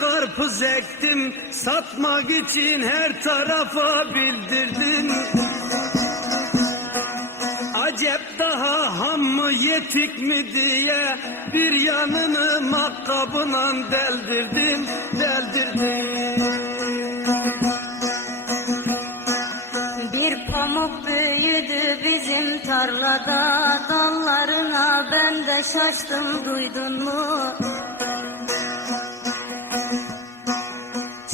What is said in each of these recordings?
karpuz ektim. Satmak için her tarafa bildirdim. Acep daha ham mı yetik mi diye Bir yanını makkabına deldirdim Deldirdim. Bir pamuk büyüdü bizim tarlada. Dallarına ben de şaştım duydun mu?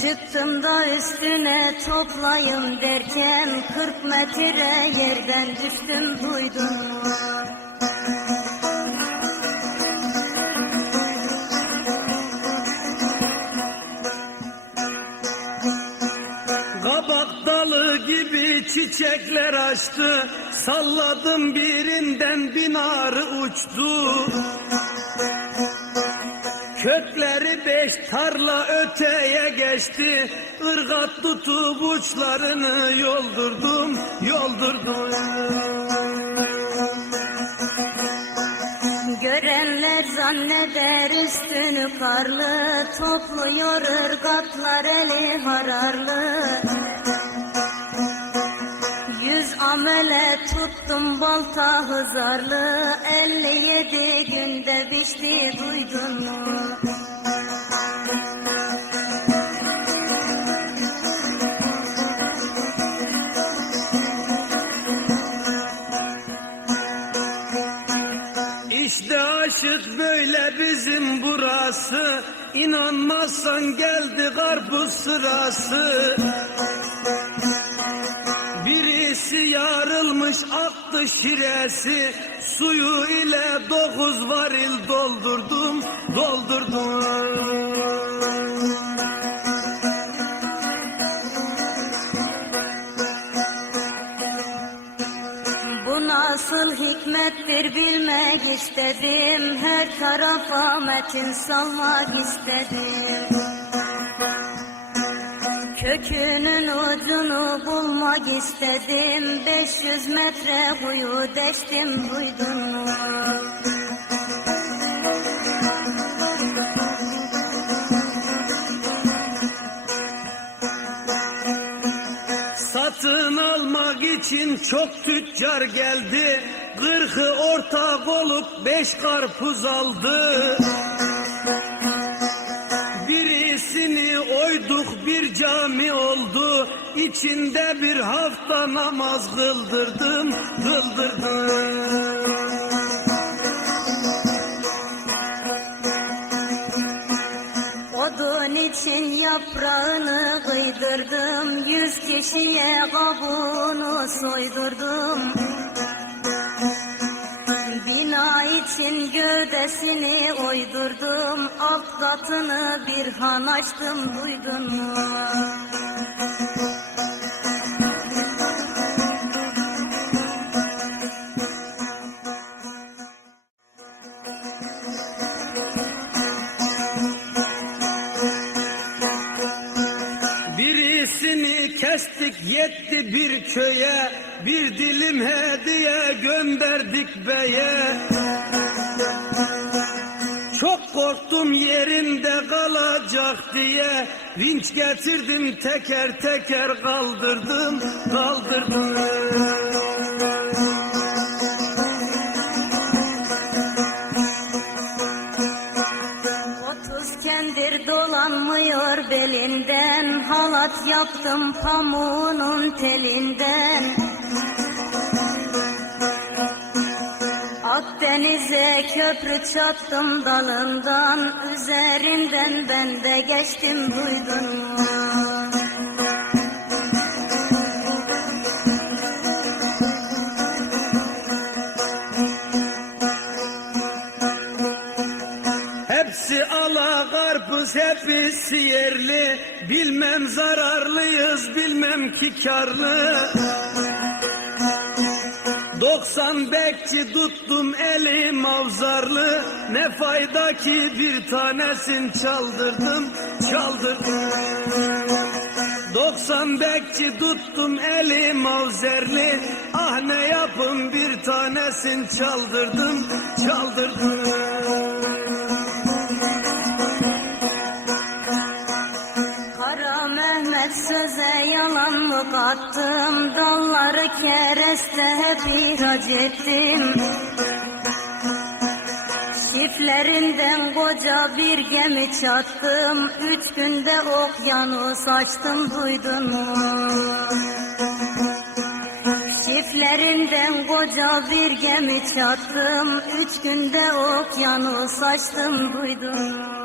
Çıktım da üstüne toplayın derken 40 metre yerden düştüm duydun mu? Kabak dalı gibi çiçekler açtı Salladım birinden bin arı uçtu Kökleri beş tarla öteye geçti. Irgat tutup uçlarını yoldurdum Yoldurdum. Görenler zanneder üstünü karlı Topluyor ırgatlar eli hararlı amele tuttum balta hızarlı 57 günde biçti duydun mu? İşte aşık böyle bizim burası İnanmazsan geldi karpuz sırası Birisi yarılmış aktı şiresi Suyu ile dokuz varil doldurdum Doldurdum. Nasıl hikmettir bilmek istedim Her tarafa metin salmak istedim Kökünün ucunu bulmak istedim. 500 metre huyu deştim duydun mu? Satın almak için çok tüccar geldi. Kırkı ortak olup beş karpuz aldı cami oldu İçinde bir hafta namaz kıldırdım Kıldırdım. Odun için yaprağını kıydırdım Yüz kişiye kabuğunu soydurdum için gövdesini oydurdum Alt katını bir han açtım duydun mu? Birisini kestik yetti bir köye Bir dilim hediye gönderdik beye. Çok korktum yerimde kalacak diye Vinç getirdim teker teker kaldırdım Kaldırdım. Otuz kendir dolanmıyor belinden Halat yaptım pamuğunun telinden Akdeniz'e köprü çattım dalından Üzerinden ben de geçtim duydun mu? Hepsi ala karpuz hepsi yerli. Bilmem zararlıyız bilmem ki karlı. Doksan bekçi tuttum elim avzarlı. Ne fayda ki bir tanesin çaldırdım çaldırdım. Doksan bekçi tuttum elim mavzerli Ah ne yapın bir tanesin çaldırdım çaldırdım attım Dalları kereste hep ihraç ettim Çiftlerinden koca bir gemi çattım Üç günde okyanus açtım duydun mu? Çiftlerinden koca bir gemi çattım Üç günde okyanus açtım duydun mu?